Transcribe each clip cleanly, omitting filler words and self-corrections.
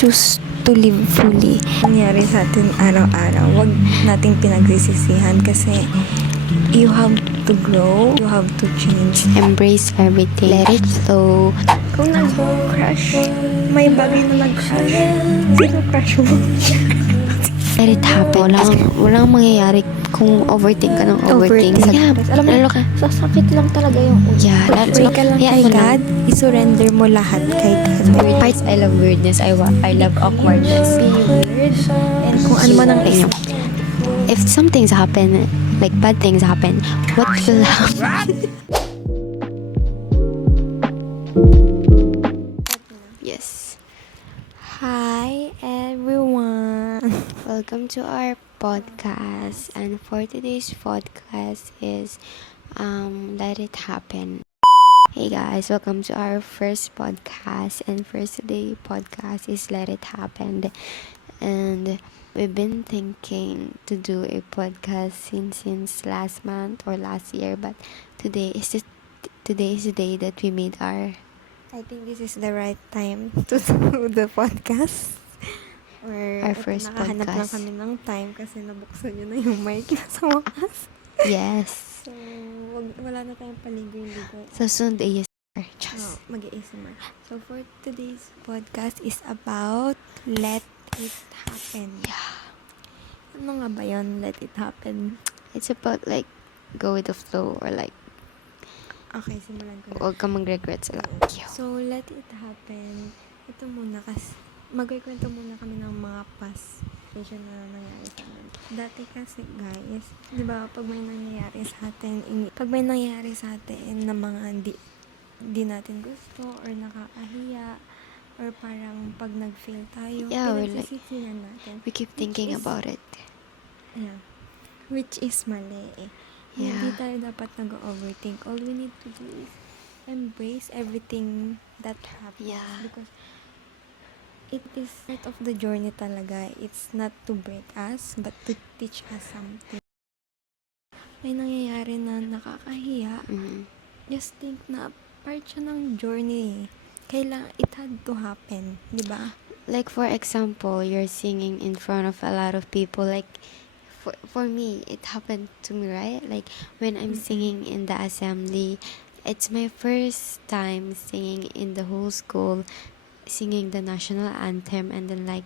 choose to live fully. Nangyari sa atin araw-araw, wag nating pinagsisisihan kasi you have to grow, you have to change. Embrace everything. Let it flow. Kung nag-crush, may bagay na nag-crush, sino crush mo? Let it happen. Walang mangyayari kung overthink ka ng overthink. Yeah, Alam mo, sasakit lang talaga yung ulo. Yeah, Pray ka lang kay God, isurrender mo lahat kay God. Parts, I love weirdness. I love awkwardness. Be weird. And kung ano man ang isip. If something's happen, like bad things happen, what will happen? Yes. Hi everyone. Welcome to our podcast, and for today's podcast is Let It Happen. Hey guys, welcome to our first podcast, and first today podcast is Let It Happen. And we've been thinking to do a podcast since last month or last year, but today is the day that we made our I think this is the right time to do the podcast. Or Our first nakahanap lang podcast. kami ng time kasi nabuksan nyo na yung mic sa wakas. yes. So, wala na tayong paligoy-ligoy. So soon ASMR. Oh, Just mag-ASMR. So, for today's podcast is about Let It Happen. yeah. Ano nga ba yun? Let It Happen. It's about like go with the flow, or like Okay, simulan ko na. huwag ka mag-regret sa lang. So, Let It Happen. Ito muna kasi magkikwento muna kami ng mga past situation na nangyari sa amin. Dati kasi guys, di ba pag may nangyayari sa atin, na mga di natin gusto or nakakahiya or parang pag nag-fail tayo, Yeah, we're like- pinagsisisihan natin. We keep thinking is- about it. Yeah. Which is mali eh. Yeah. Hindi tayo dapat nag-overthink. All we need to do is embrace everything that happens. Yeah. Because it is part of the journey talaga. It's not to break us, but to teach us something. May nangyayari na nakakahiya. Just think na part siya ng journey. Kailangan, it had to happen. Di ba? Like for example, you're singing in front of a lot of people. Like for me, it happened to me, right? Like when I'm singing in the assembly, it's my first time singing in the whole school, singing the national anthem, and then like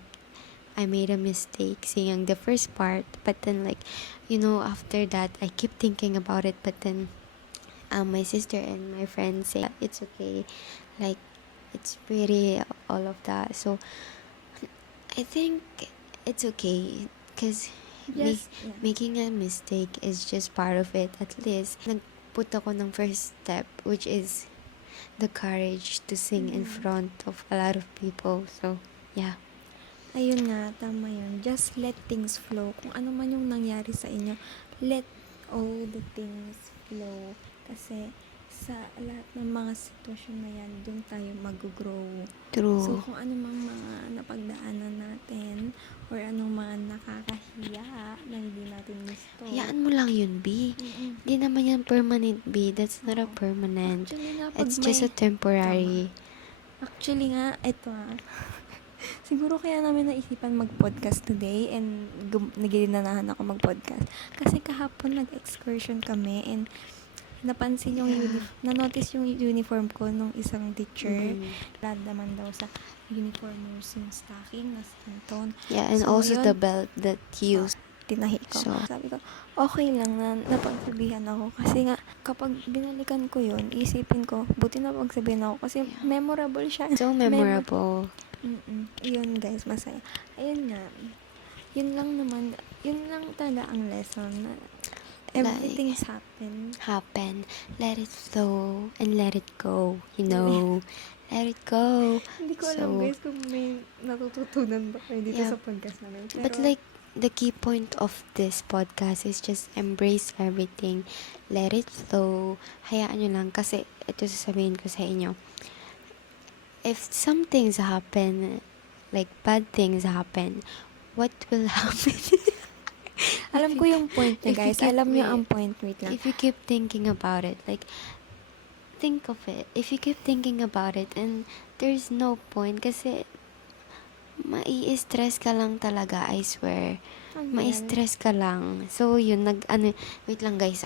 I made a mistake singing the first part, but then like after that I keep thinking about it, but then my sister and my friends say it's okay, like it's pretty, all of that. So I think it's okay because Yes. Yeah. making a mistake is just part of it. At least nagput ako ng first step, which is the courage to sing in front of a lot of people. So yeah. Ayun nga, tama yun. Just let things flow. Kung ano man yung nangyari sa inyo, let all the things flow. Kasi sa lahat ng mga sitwasyon na yan, doon tayo mag-grow. True. So, kung ano mang mga napagdaanan natin, or anong mga nakakahiya na hindi natin gusto. Hayaan mo lang yun, B. Di naman yan permanent, B. That's not a permanent. Actually nga, pag It's just a temporary. Actually nga, ito siguro kaya namin naisipan mag-podcast today and nagilinanahan ako mag-podcast. Kasi kahapon nag-excursion kami and napansin yung na-notice yung uniform ko nung isang teacher. Lad naman daw sa uniform yung stocking na skin tone. Yeah, and So, also yun. the belt that you use. Tinahi ko. So- Sabi ko, okay lang na napagsabihan ako. Kasi nga, kapag binalikan ko yun, isipin ko, buti na pagsabihan ako. Kasi memorable siya. So memorable. Yun guys, masaya. Ayun nga, yun lang talaga ang lesson na everything's Happen. Let it flow and let it go. Let it go. Hindi ko alam So, guys kung may natututunan ba kayo dito Yeah. sa podcast namin. Pero, But like, the key point of this podcast is just embrace everything. Let it flow. Hayaan nyo lang kasi ito sasabihin ko sa inyo. If some things happen, like bad things happen, what will happen? alam ko yung point niya if you guys. keep- Alam niyo ang point. Wait lang. If you keep thinking about it, like, think of it. If you keep thinking about it, and there's no point kasi mai-stress ka lang talaga, I swear. Ano yan? Mai-stress ka lang. So, yun, wait lang guys.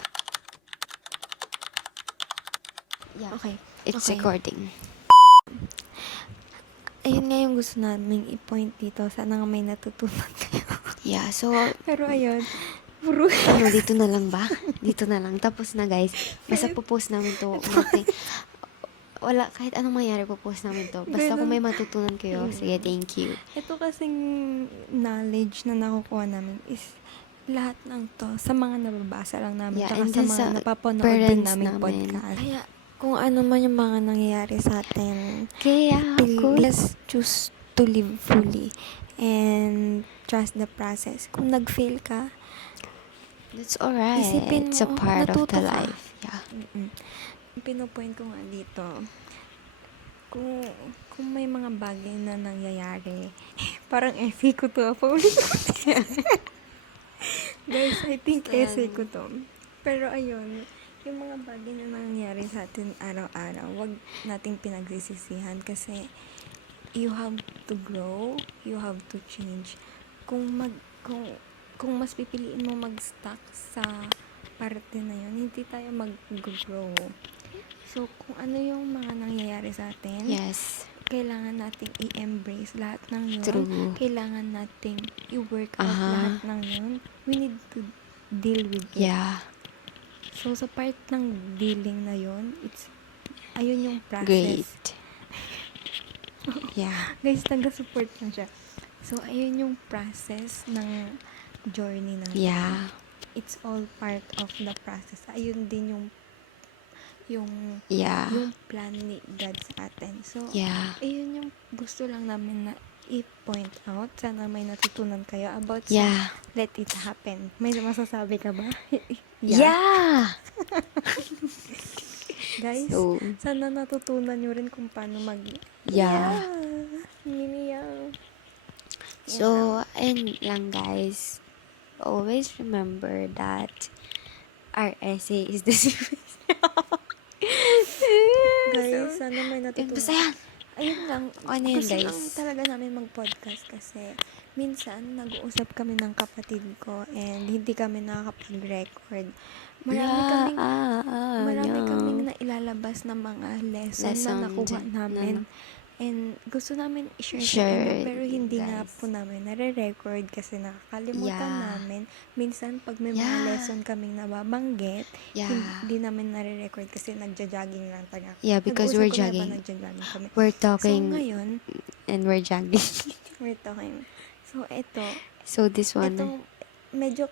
Yeah, Okay. it's Okay. recording. Ayun nga yung gusto naming i-point dito. Sana nga may natutunan kayo. Yeah, so, Pero ayun, puro dito na lang ba? Dito na lang. Tapos na guys. Basta po-post namin to. Wala, kahit anong mangyari, po-post namin to. Basta kung may matutunan kayo, sige, thank you. ito kasing knowledge na nakukuha namin is lahat ng to sa mga nababasa lang namin. Yeah, Tsaka and sa then mga sa napapanood din parents namin namin. podcast. Kaya kung ano man yung mga nangyayari sa atin, Kaya ako, let's choose to live fully and trust the process. Kung nag-fail ka, that's alright. isipin It's a mo, part of natuto the ka. life. Yeah. Pinupoint ko nga dito, kung may mga bagay na nangyayari, parang essay ko to, guys, I think Basta yan. essay ko to. Pero ayun, yung mga bagay na nangyayari sa atin araw-araw, wag nating pinagsisisihan kasi you have to grow, you have to change. Kung mas pipiliin mo mag-stuck sa parte na yun, hindi tayo mag-grow. So, kung ano yung mga nangyayari sa atin, Yes. kailangan nating i-embrace lahat ng yun. True. Kailangan nating i-work out Aha. lahat ng yun. We need to deal with it. Yeah. So, sa part ng dealing na yun, ayun yung process. Great. Yeah. Guys, taga-support lang siya. So, ayun yung process ng journey natin. Yeah. It's all part of the process. Ayun din yung Yeah. plan ni God sa atin. So, Yeah. ayun yung gusto lang namin na i-point out. Sana may natutunan kayo about Yeah. let it happen. May masasabi ka ba? Yeah. Guys, So, sana natutunan nyo rin kung paano yeah. Mimiyaw. So, and lang guys, always remember that our essay is the series. Guys, sana may Yun, natutunan. basta yan. Ayun lang. Ano yun, Gusto guys? lang talaga namin mag-podcast kasi minsan nag-uusap kami ng kapatid ko and hindi kami nakakapag-record. Marami kaming nailalabas na mga lesson na nakuha namin. And gusto namin i-share sa inyo, pero hindi nga guys. po namin nare-record kasi nakakalimutan Yeah. namin. Minsan, pag may mga Yeah. lesson kaming nababanggit, Yeah. hindi namin nare-record kasi nagja-jogging lang taga. Yeah, because we're jogging. Nagja-jogging kami. We're So, talking ngayon, and we're jogging. we're talking. So, ito this one, medyo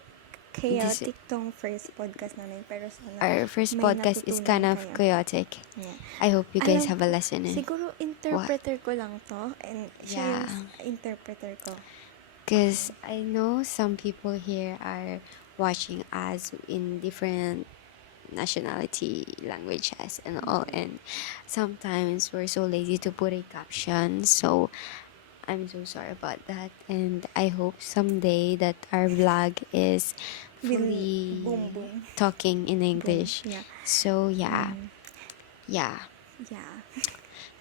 chaotic tong first podcast namin, pero sana our first may podcast is natutunan kind of kayo. chaotic. Yeah. I hope you guys Alam, have a lesson in it. Siguro interpreter ko lang to and siya Yeah. yung interpreter ko. Because I know some people here are watching us in different nationality languages and all, and sometimes we're so lazy to put a caption, so I'm so sorry about that, and I hope someday that our vlog is fully Boom, boom. talking in English. Yeah. So yeah. Mm, Yeah. yeah.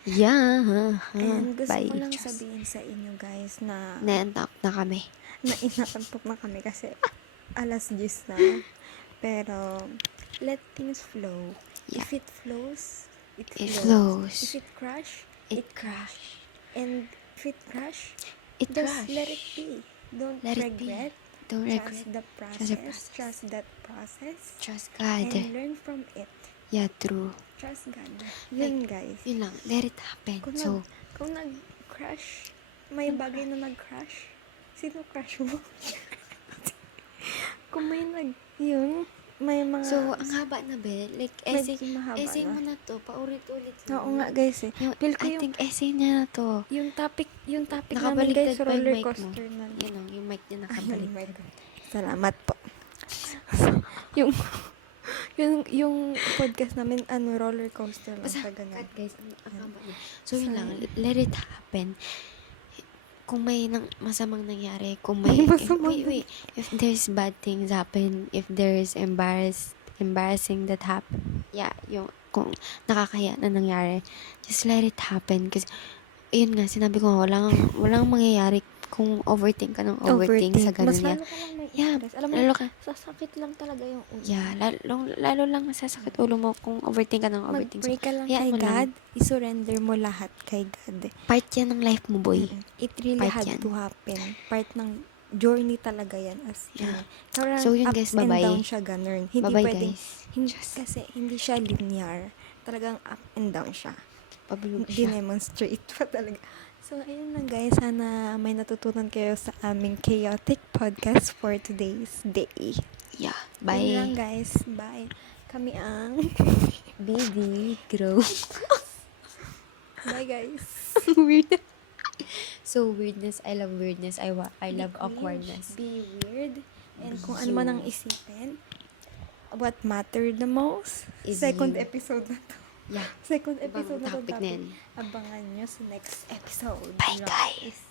Yeah. And gusto Bye. ko lang sabihin sa inyo guys na Naantok na kami. inaantok na kami kasi alas 10 na. Pero let things flow. Yeah. If it flows, it It flows. flows. If it crash, It crash. and if it crash, It just crash. let it be. Don't Let it be. regret. Don't Trust regret. the process. the process. Trust that process. Trust God. And learn from it. Yeah, true. Trust God. Yun, guys. Yun lang. Let it happen. So, Kung nag-crash, may bagay na nag-crash, sino crush mo? Kung may may mga... so ang haba na be. Like, essay, medyo mahaba essay na. mo na to. Paulit-ulit. Oo nga, guys eh. Feel ko I think essay niya na to. yung topic namin Nakabaliktad guys, pa yung roller mic mo. coaster na. Yun o, yung mic niya Ayun, nakabaliktad. Salamat po. yung podcast namin, roller coaster lang Basta, sa ganun. cut guys. Ang haba na. So, yun lang. Let it happen. Kung may masamang nangyari, kung may... wait. If there's bad things happen, if there's embarrassing that happen, yeah, yung kung nakakaya na nangyari, just let it happen. Because ayun nga, sinabi ko nga, walang mangyayari kung overthink ka ng overthink sa ganun Mas yan. lalo ka lang may Yeah, stress. Alam mo, lalo ka. sasakit lang talaga yung ulo. Yeah, lalo lang masasakit ulo mo kung overthink ka ng overthink. Mag-pray ka lang hayaan kay mo lang. God. I-surrender mo lahat kay God. Part yan ng life mo, boy. It really Part had yan. to happen. Part ng journey talaga yan. As in. Yeah. Parang So, yun, ups guys, and bye-bye. down siya, ganun. Hindi Bye-bye, pwedeng, guys. kasi hindi siya linear. Talagang up and down siya. Pabulog siya. Dinemonstrate pa talaga. So, ayun lang guys. Sana may natutunan kayo sa aming chaotic podcast for today's day. Yeah. Ayun lang Bye. guys. Bye. Kami ang... Baby, grow. Bye guys. Weird. So, weirdness. I love weirdness. I love Be awkwardness. cringe, be weird. And kung ano man ang isipin, what mattered the most, Is second you. episode na to. Yeah. Second Ibang episode na to. topic na yan. Abangan nyo sa next episode. Bye, guys.